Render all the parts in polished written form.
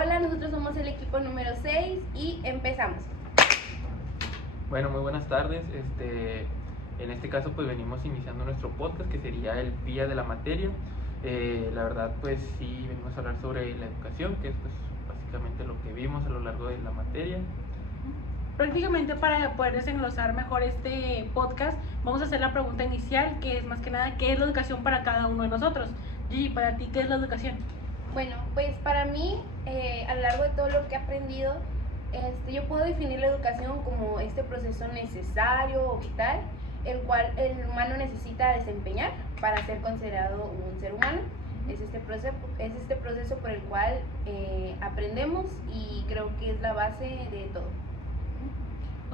Hola, nosotros somos el equipo número 6 y empezamos. Bueno, muy buenas tardes. En este caso pues venimos iniciando nuestro podcast que sería el PIA de la materia. La verdad pues sí venimos a hablar sobre la educación, que es pues básicamente lo que vimos a lo largo de la materia. Prácticamente para poder desenglosar mejor este podcast, vamos a hacer la pregunta inicial, que es más que nada, ¿qué es la educación para cada uno de nosotros? Gigi, para ti, ¿qué es la educación? Bueno, pues para mí, a lo largo de todo lo que he aprendido, yo puedo definir la educación como este proceso necesario o vital, el cual el humano necesita desempeñar para ser considerado un ser humano. Es este proceso por el cual aprendemos y creo que es la base de todo.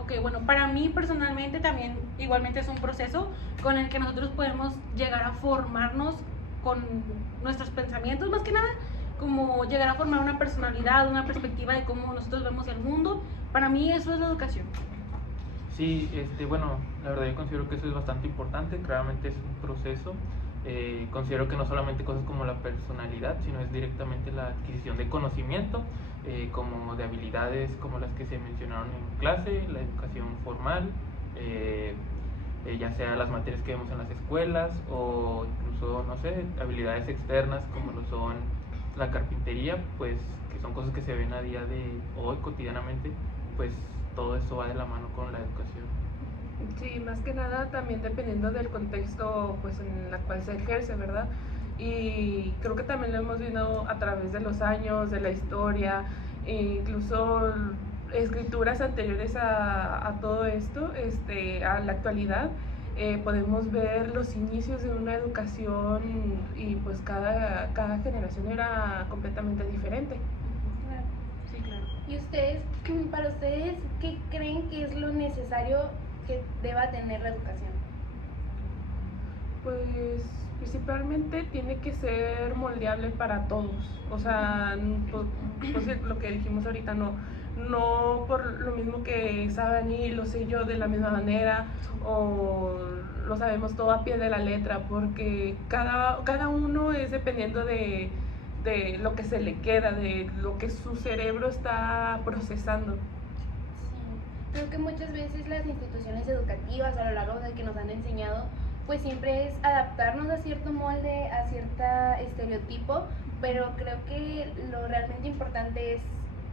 Ok, bueno, para mí personalmente también igualmente es un proceso con el que nosotros podemos llegar a formarnos con nuestros pensamientos, más que nada, como llegar a formar una personalidad, una perspectiva de cómo nosotros vemos el mundo. Para mí eso es la educación. Sí, bueno, la verdad yo considero que eso es bastante importante, claramente es un proceso. Considero que no solamente cosas como la personalidad, sino es directamente la adquisición de conocimiento, como de habilidades como las que se mencionaron en clase, la educación formal, ya sea las materias que vemos en las escuelas o incluso, no sé, habilidades externas como lo son la carpintería, pues que son cosas que se ven a día de hoy cotidianamente, pues todo eso va de la mano con la educación. Sí, más que nada también dependiendo del contexto pues en la cual se ejerce, ¿verdad? Y creo que también lo hemos visto a través de los años, de la historia, e incluso escrituras anteriores a todo esto, a la actualidad. Podemos ver los inicios de una educación y pues cada generación era completamente diferente. Claro. Sí, claro. ¿Y ustedes, para ustedes, qué creen que es lo necesario que deba tener la educación? Pues principalmente tiene que ser moldeable para todos, o sea, pues lo que dijimos ahorita, no por lo mismo que saben y lo sé yo de la misma manera o lo sabemos todo a pie de la letra, porque cada uno es dependiendo de lo que se le queda, de lo que su cerebro está procesando. Sí, creo que muchas veces las instituciones educativas a lo largo de que nos han enseñado, pues siempre es adaptarnos a cierto molde, a cierto estereotipo, pero creo que lo realmente importante es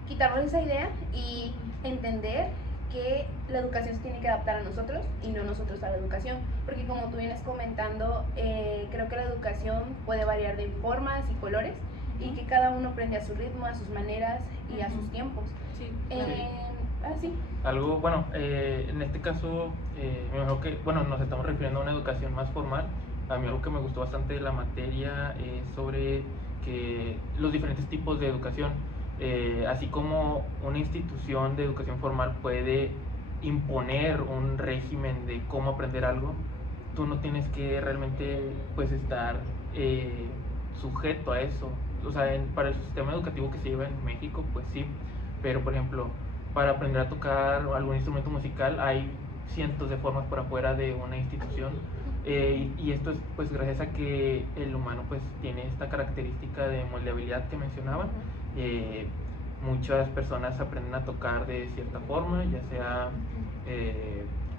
quitarnos esa idea y entender que la educación se tiene que adaptar a nosotros y no nosotros a la educación, porque como tú vienes comentando, creo que la educación puede variar de formas y colores y que cada uno aprende a su ritmo, a sus maneras y a sus tiempos. Sí. Sí. Algo, bueno, en este caso, me imagino que, bueno, nos estamos refiriendo a una educación más formal. A mí algo que me gustó bastante de la materia es sobre que los diferentes tipos de educación, así como una institución de educación formal puede imponer un régimen de cómo aprender algo, tú no tienes que realmente pues estar sujeto a eso. O sea, para el sistema educativo que se lleva en México, pues sí, pero por ejemplo, para aprender a tocar algún instrumento musical hay cientos de formas por afuera de una institución, y esto es pues gracias a que el humano pues tiene esta característica de moldeabilidad que mencionaba. Muchas personas aprenden a tocar de cierta forma, ya sea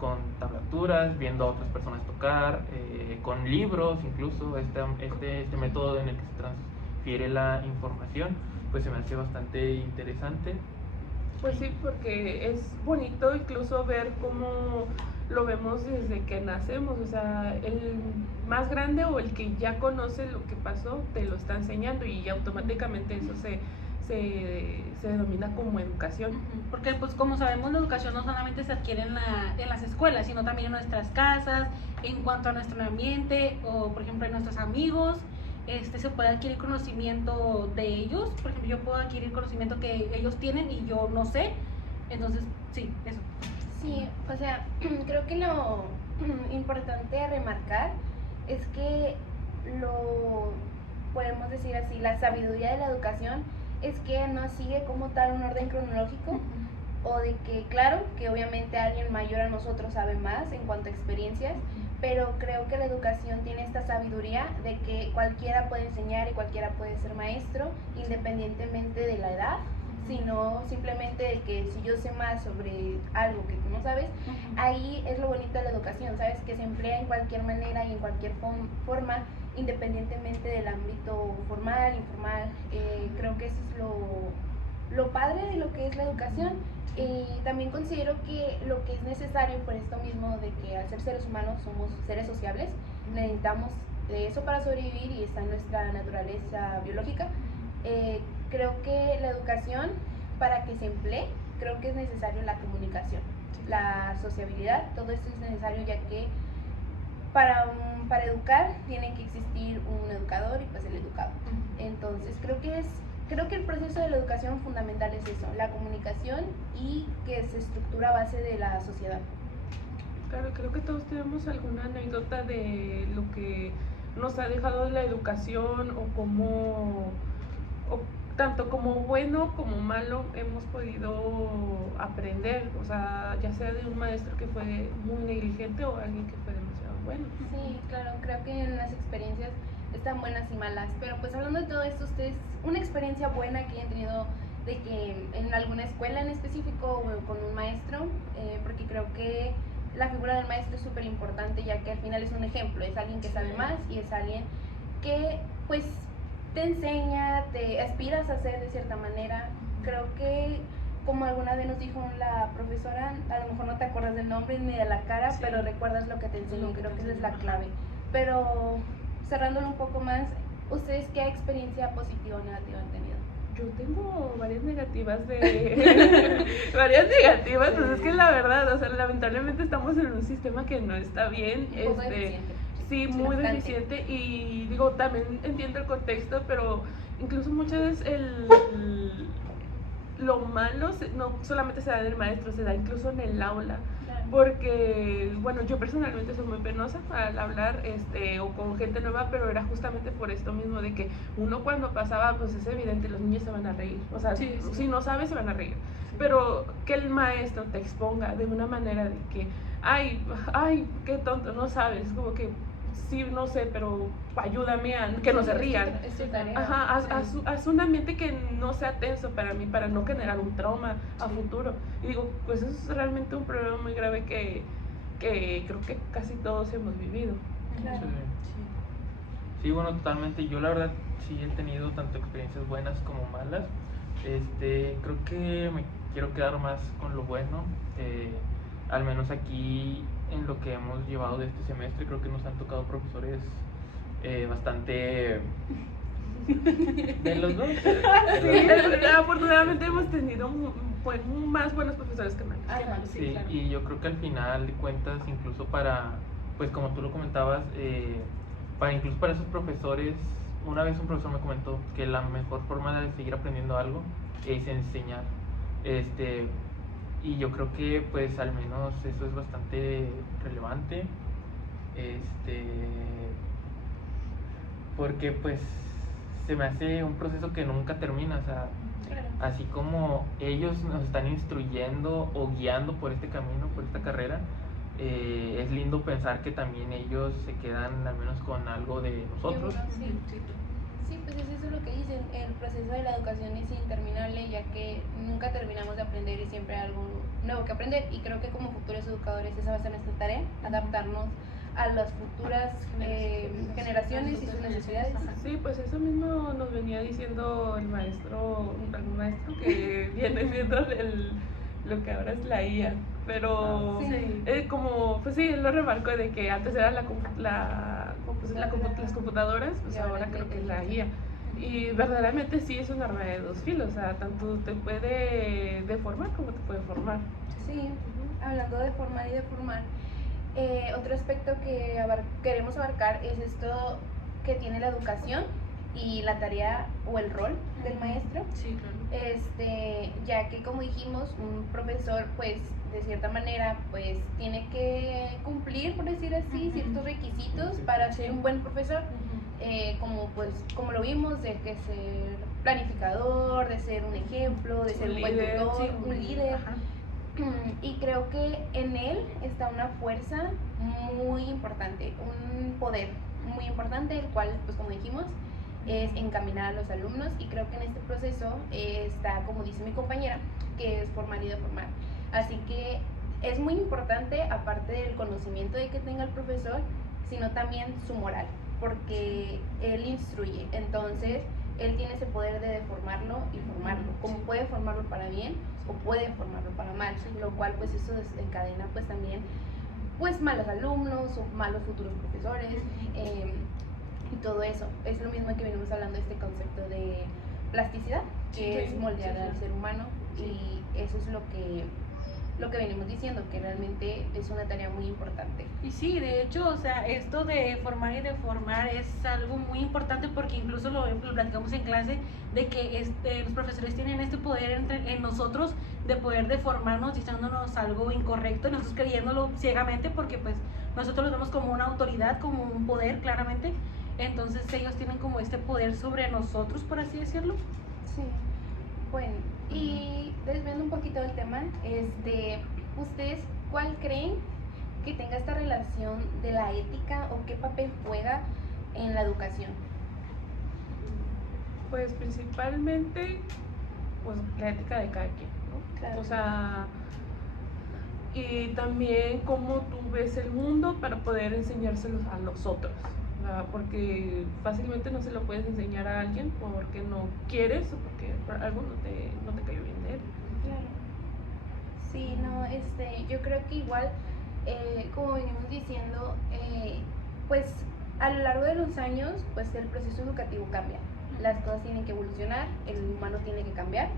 con tablaturas, viendo a otras personas tocar, con libros incluso. Este método en el que se transfiere la información pues se me hace bastante interesante. Pues sí, porque es bonito incluso ver cómo lo vemos desde que nacemos, o sea, el más grande o el que ya conoce lo que pasó te lo está enseñando y automáticamente eso se denomina como educación. Porque pues como sabemos la educación no solamente se adquiere en las escuelas, sino también en nuestras casas, en cuanto a nuestro ambiente o por ejemplo en nuestros amigos. Se puede adquirir conocimiento de ellos, por ejemplo yo puedo adquirir conocimiento que ellos tienen y yo no sé, entonces sí, eso. Sí, o sea, creo que lo importante a remarcar es que podemos decir así, la sabiduría de la educación es que no sigue como tal un orden cronológico, o de que, claro, que obviamente alguien mayor a nosotros sabe más en cuanto a experiencias, pero creo que la educación tiene esta sabiduría de que cualquiera puede enseñar y cualquiera puede ser maestro, independientemente de la edad, sino simplemente de que si yo sé más sobre algo que tú no sabes, ahí es lo bonito de la educación, ¿sabes? Que se emplea en cualquier manera y en cualquier forma, independientemente del ámbito formal, informal. Creo que eso es lo padre de lo que es la educación. Y también considero que lo que es necesario por esto mismo de que al ser seres humanos somos seres sociables, necesitamos de eso para sobrevivir y está en nuestra naturaleza biológica. Creo que la educación, para que se emplee, creo que es necesario la comunicación, la sociabilidad, todo esto es necesario ya que para educar tiene que existir un educador y pues el educado. Entonces creo que el proceso de la educación fundamental es eso, la comunicación y que se estructura a base de la sociedad. Claro, creo que todos tenemos alguna anécdota de lo que nos ha dejado la educación o cómo, tanto como bueno como malo hemos podido aprender, o sea, ya sea de un maestro que fue muy negligente o alguien que fue demasiado bueno. Sí, claro, creo que en las experiencias están buenas y malas, pero pues hablando de todo esto, ustedes, una experiencia buena que hayan tenido de que en alguna escuela en específico o con un maestro, porque creo que la figura del maestro es súper importante ya que al final es un ejemplo, es alguien que sabe más y es alguien que pues te enseña, te aspiras a ser de cierta manera. Creo que como alguna vez nos dijo la profesora, a lo mejor no te acuerdas del nombre ni de la cara, pero recuerdas lo que te enseñó, creo que esa es la clave. Pero cerrándolo un poco más, ¿ustedes qué experiencia positiva o negativa han tenido? Yo tengo varias negativas pues es que la verdad, o sea, lamentablemente estamos en un sistema que no está bien, Un poco deficiente. sí, muy bastante. deficiente, y digo, también entiendo el contexto, pero incluso muchas veces lo malo no solamente se da en el maestro, se da incluso en el aula. Porque, bueno, yo personalmente soy muy penosa al hablar o con gente nueva, pero era justamente por esto mismo de que uno cuando pasaba, pues es evidente, los niños se van a reír, o sea, si no sabes se van a reír, pero que el maestro te exponga de una manera de que, ay, qué tonto, no sabes, como que sí, no sé, pero ayúdame a que no se rían. Es tu tarea. Ajá, haz un ambiente que no sea tenso para mí, para no generar un trauma a futuro. Y digo, pues eso es realmente un problema muy grave que creo que casi todos hemos vivido. Claro. Sí, bueno, totalmente. Yo la verdad sí he tenido tanto experiencias buenas como malas. Creo que me quiero quedar más con lo bueno. Al menos aquí en lo que hemos llevado de este semestre, creo que nos han tocado profesores bastante de los dos. Sí, afortunadamente hemos tenido más buenos profesores que malos. Sí, claro. Y yo creo que al final de cuentas, incluso para, pues como tú lo comentabas, incluso para esos profesores, una vez un profesor me comentó que la mejor forma de seguir aprendiendo algo es enseñar. Y yo creo que pues al menos eso es bastante relevante, porque pues se me hace un proceso que nunca termina, o sea, así como ellos nos están instruyendo o guiando por este camino, por esta carrera, es lindo pensar que también ellos se quedan al menos con algo de nosotros. Sí, pues es eso lo que dicen, el proceso de la educación es interminable ya que nunca terminamos de aprender y siempre hay algo nuevo que aprender, y creo que como futuros educadores esa va a ser nuestra tarea, adaptarnos a las futuras generaciones y sus necesidades. Sí, pues eso mismo nos venía diciendo algún maestro que viene siendo lo que ahora es la IA, pero como, pues sí, él lo remarcó de que antes era las computadoras, pues ahora creo que es la IA. Y verdaderamente sí es un arma de dos filos, o sea, tanto te puede deformar como te puede formar. Sí, hablando de formar y deformar, otro aspecto que queremos abarcar es esto que tiene la educación y la tarea o el rol del maestro. Sí, claro. Ya que como dijimos, un profesor pues de cierta manera pues tiene que cumplir, por decir así, ciertos requisitos para ser un buen profesor, como lo vimos, de que ser planificador, de ser un ejemplo, de ser un buen tutor, un líder. Y creo que en él está una fuerza muy importante, un poder muy importante, el cual, pues como dijimos, es encaminar a los alumnos, y creo que en este proceso está, como dice mi compañera, que es formar y deformar. Así que es muy importante, aparte del conocimiento de que tenga el profesor, sino también su moral, porque él instruye, entonces él tiene ese poder de deformarlo y formarlo, como puede formarlo para bien o puede formarlo para mal, lo cual pues eso desencadena pues también pues malos alumnos o malos futuros profesores, y todo eso. Es lo mismo que venimos hablando de este concepto de plasticidad, que es moldear al ser humano, y eso es lo que venimos diciendo, que realmente es una tarea muy importante. Y sí, de hecho, o sea, esto de formar y deformar es algo muy importante, porque incluso lo platicamos en clase, de que los profesores tienen este poder en nosotros de poder deformarnos diciéndonos algo incorrecto y nosotros creyéndolo ciegamente, porque pues nosotros lo vemos como una autoridad, como un poder claramente. Entonces ellos tienen como este poder sobre nosotros, por así decirlo. Sí. Bueno, y desviando un poquito del tema, ¿ustedes cuál creen que tenga esta relación de la ética o qué papel juega en la educación? Pues principalmente, pues la ética de cada quien, ¿no? Claro. O sea, y también cómo tú ves el mundo para poder enseñárselos a los otros, ¿verdad? Porque fácilmente no se lo puedes enseñar a alguien porque no quieres o porque algo no te cayó bien de él. Claro. Sí, no, yo creo que igual, como venimos diciendo, pues a lo largo de los años, pues el proceso educativo cambia. Las cosas tienen que evolucionar, el humano tiene que cambiar.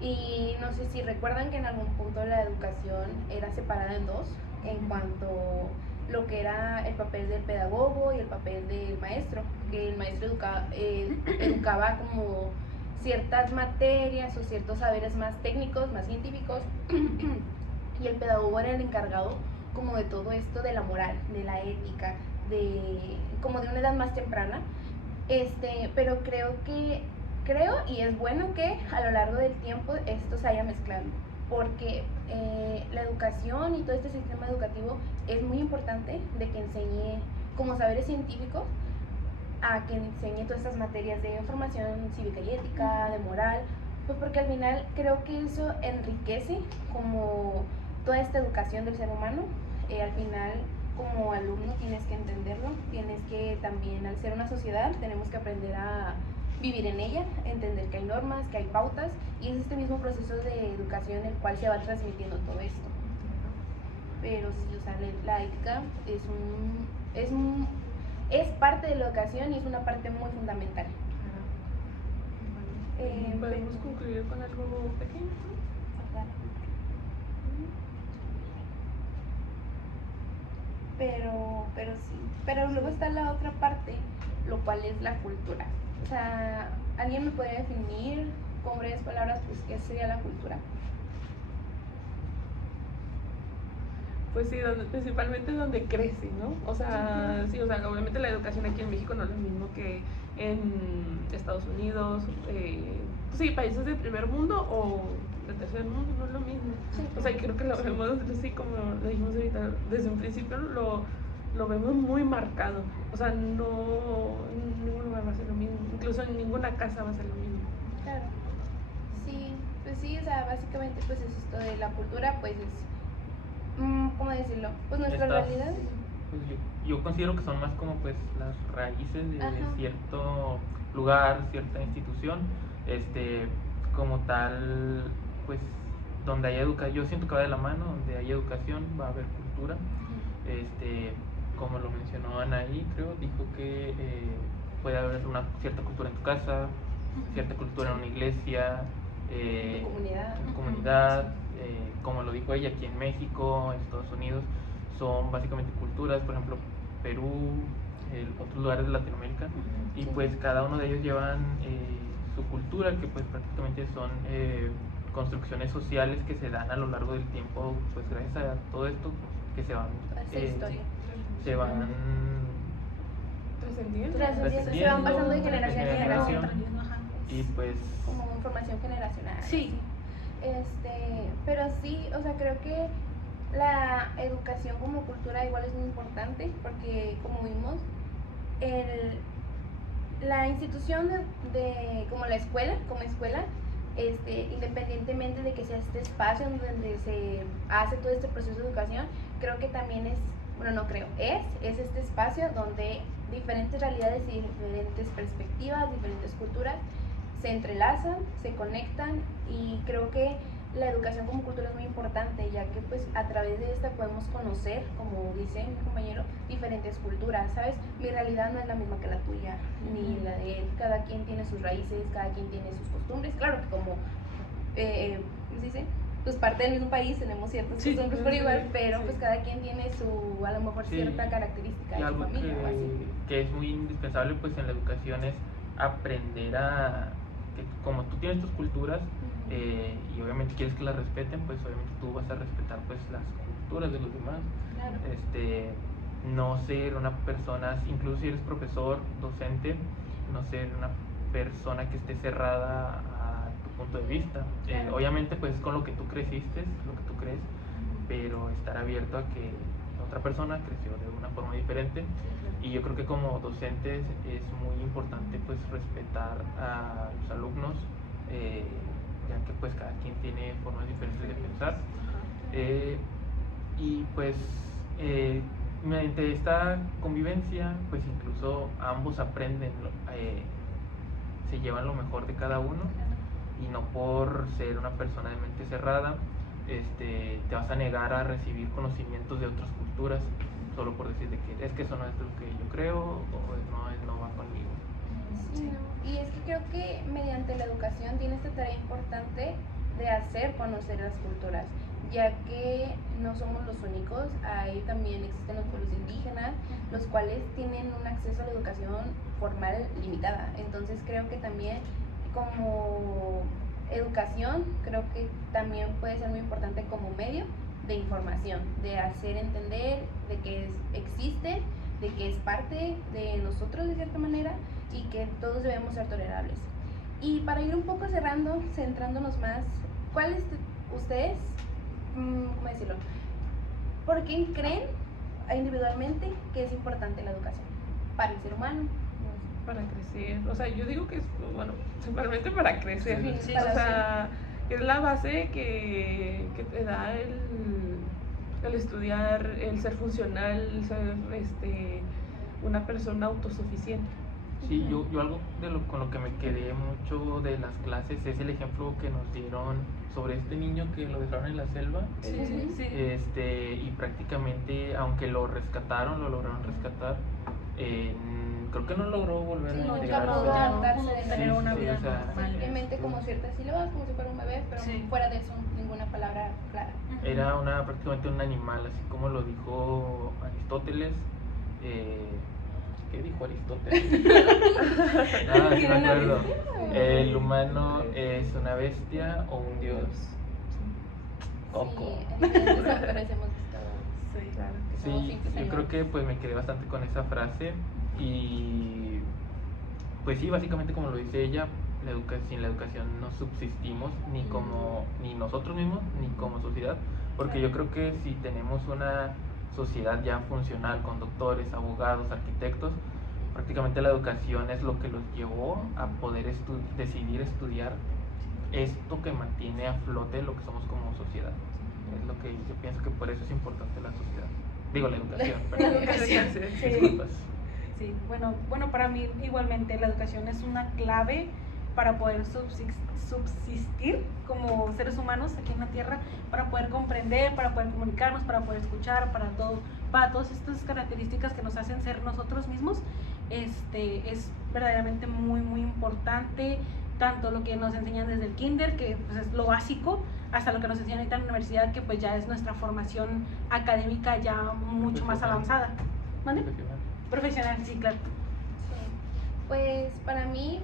Y no sé si recuerdan que en algún punto la educación era separada en dos, en cuanto lo que era el papel del pedagogo y el papel del maestro, que el maestro educaba como ciertas materias o ciertos saberes más técnicos, más científicos, y el pedagogo era el encargado como de todo esto de la moral, de la ética, como de una edad más temprana. Pero creo y es bueno que a lo largo del tiempo esto se haya mezclado, porque la educación y todo este sistema educativo es muy importante de que enseñe como saberes científicos, a que enseñe todas estas materias de formación cívica y ética, de moral, pues porque al final creo que eso enriquece como toda esta educación del ser humano. Al final, como alumno tienes que entenderlo, tienes que también, al ser una sociedad, tenemos que aprender a vivir en ella, entender que hay normas, que hay pautas, y es este mismo proceso de educación el cual se va transmitiendo todo esto. Pero sí, o sea, la ética es parte de la educación y es una parte muy fundamental. ¿Podemos concluir con algo pequeño? Pero sí, pero luego está la otra parte, lo cual es la cultura. O sea, ¿alguien me podría definir con breves palabras pues qué sería la cultura? Pues sí, principalmente donde crece, ¿no? O sea, sí, o sea, obviamente la educación aquí en México no es lo mismo que en Estados Unidos, sí, países del primer mundo o del tercer mundo, no es lo mismo. Sí. O sea, creo que lo vemos así como lo dijimos ahorita, desde un principio lo vemos muy marcado. O sea, no, en ningún lugar va a ser lo mismo, incluso en ninguna casa va a ser lo mismo. Claro. Sí, pues sí, o sea, básicamente pues es esto de la cultura, pues es, ¿cómo decirlo? Pues nuestra realidad. Pues yo considero que son más como pues las raíces de Ajá. cierto lugar, cierta institución, como tal, pues donde haya educación, yo siento que va de la mano, donde haya educación va a haber cultura. Como lo mencionó Anaí, creo, dijo que puede haber una cierta cultura en tu casa, cierta cultura en una iglesia, Tu comunidad. en tu comunidad, como lo dijo ella, aquí en México, en Estados Unidos, son básicamente culturas, por ejemplo, Perú, otros lugares de Latinoamérica, y pues cada uno de ellos llevan su cultura, que pues prácticamente son construcciones sociales que se dan a lo largo del tiempo, pues gracias a todo esto que se van se van Trascendiendo. Se van pasando de generación en generación. y pues Como información generacional. Sí. Pero sí, o sea, creo que la educación como cultura igual es muy importante porque como vimos, el, la institución como la escuela, como escuela, independientemente de que sea este espacio donde se hace todo este proceso de educación, creo que también es, bueno, no creo, es este espacio donde diferentes realidades y diferentes perspectivas, diferentes culturas se entrelazan, se conectan, y creo que la educación como cultura es muy importante, ya que pues a través de esta podemos conocer, como dice mi compañero, diferentes culturas, ¿sabes? Mi realidad no es la misma que la tuya, ni la de él. Cada quien tiene sus raíces, cada quien tiene sus costumbres. Claro que como, ¿cómo se dice? Pues parte del mismo país tenemos ciertas costumbres por igual, pero pues cada quien tiene su, a lo mejor cierta característica y de su algo familia o así. que es muy indispensable pues en la educación es aprender a que como tú tienes tus culturas y obviamente quieres que las respeten, pues obviamente tú vas a respetar pues las culturas de los demás. Claro. No ser una persona, incluso si eres profesor, docente, no ser una persona que esté cerrada a tu punto de vista. Claro. Obviamente pues es con lo que tú creciste, lo que tú crees, pero estar abierto a que otra persona creció de una forma diferente. Y yo creo que como docentes es muy importante pues respetar a los alumnos, ya que pues cada quien tiene formas diferentes de pensar. Y pues mediante esta convivencia pues incluso ambos aprenden, se llevan lo mejor de cada uno, y no por ser una persona de mente cerrada te vas a negar a recibir conocimientos de otras culturas solo por decir de que es que eso no es lo que yo creo o no va conmigo. Sí, no. Y es que creo que mediante la educación tiene esta tarea importante de hacer conocer las culturas, ya que no somos los únicos, ahí también existen los pueblos indígenas, los cuales tienen un acceso a la educación formal limitada. Entonces creo que también como educación, creo que también puede ser muy importante como medio de información, de hacer entender de que existe, de que es parte de nosotros de cierta manera, y que todos debemos ser tolerables. Y para ir un poco cerrando, centrándonos más, ¿cuáles ustedes, cómo decirlo, por qué creen individualmente que es importante la educación para el ser humano? Para crecer, o sea, yo digo que es, bueno, simplemente para crecer, Sí, o sea, es la base que te da el estudiar, el ser funcional, el ser una persona autosuficiente. Sí, yo algo con lo que me quedé mucho de las clases es el ejemplo que nos dieron sobre este niño que lo dejaron en la selva. Y prácticamente, aunque lo lograron rescatar, creo que no logró volver a llegar nunca a pudo ser- adaptarse de tener nuevo. una vida o sea, normal. Simplemente como ciertas sílabas, como si fuera un bebé, pero fuera de eso ninguna palabra clara. Era prácticamente un animal, así como lo dijo Aristóteles. ¿Qué dijo Aristóteles? Sí me acuerdo. El humano es una bestia o un dios. Coco. Sí, en diferentes autores hemos visto. Claro. Sí, yo creo que pues me quedé bastante con esa frase, y pues sí, básicamente como lo dice ella, sin la educación no subsistimos ni nosotros mismos ni como sociedad, porque yo creo que si tenemos una sociedad ya funcional con doctores, abogados, arquitectos, prácticamente la educación es lo que los llevó a poder decidir estudiar esto que mantiene a flote lo que somos como sociedad. Es lo que yo pienso que por eso es importante la sociedad. Digo, la educación. La educación, sí. Disculpas. Sí, bueno, para mí igualmente la educación es una clave para poder subsistir como seres humanos aquí en la Tierra, para poder comprender, para poder comunicarnos, para poder escuchar, para todas estas características que nos hacen ser nosotros mismos. Es verdaderamente muy, muy importante, tanto lo que nos enseñan desde el kinder, que pues es lo básico, hasta lo que nos enseñan ahorita en la universidad, que pues ya es nuestra formación académica ya mucho más avanzada. ¿Mande? Profesional, sí, claro. Sí. Pues para mí,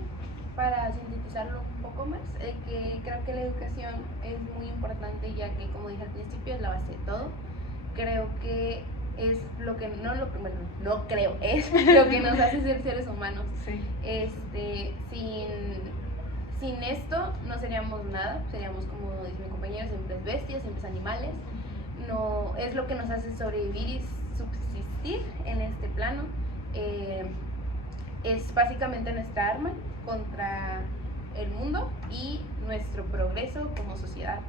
para sintetizarlo un poco más, que creo que la educación es muy importante, ya que como dije al principio es la base de todo. Creo que es lo que, es lo que nos hace ser seres humanos. Sí. sin esto no seríamos nada, seríamos como dice mi compañero, simples bestias, simples animales. No, es lo que nos hace sobrevivir y subsistir en este plano. Es básicamente nuestra arma contra el mundo y nuestro progreso como sociedad.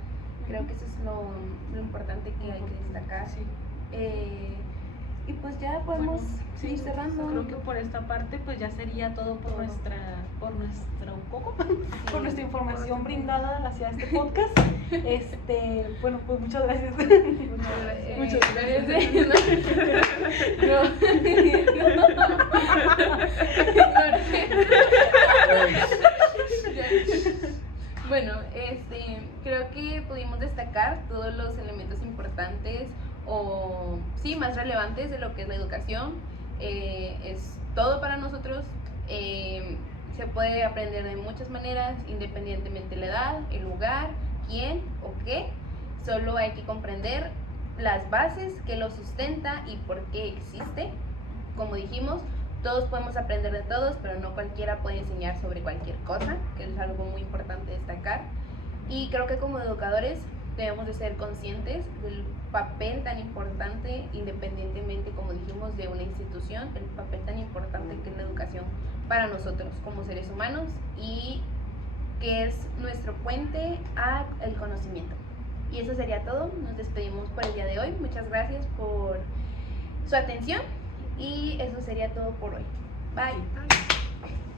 Creo que eso es lo importante que hay que destacar. Sí. Y pues ya podemos Sí, ir cerrando. creo que por esta parte pues ya sería todo por nuestro coco, por nuestra información brindada hacia este podcast. Bueno, pues muchas gracias. Muchas gracias. Bueno, creo que pudimos destacar todos los elementos importantes o sí, más relevantes de lo que es la educación. Es todo para nosotros. Se puede aprender de muchas maneras, independientemente de la edad, el lugar, quién o qué. Solo hay que comprender las bases que lo sustenta y por qué existe. Como dijimos, todos podemos aprender de todos, pero no cualquiera puede enseñar sobre cualquier cosa, que es algo muy importante destacar. Y creo que como educadores debemos de ser conscientes del papel tan importante, independientemente, como dijimos, de una institución, el papel tan importante que es la educación para nosotros como seres humanos y que es nuestro puente al conocimiento. Y eso sería todo, nos despedimos por el día de hoy, muchas gracias por su atención y eso sería todo por hoy. Bye.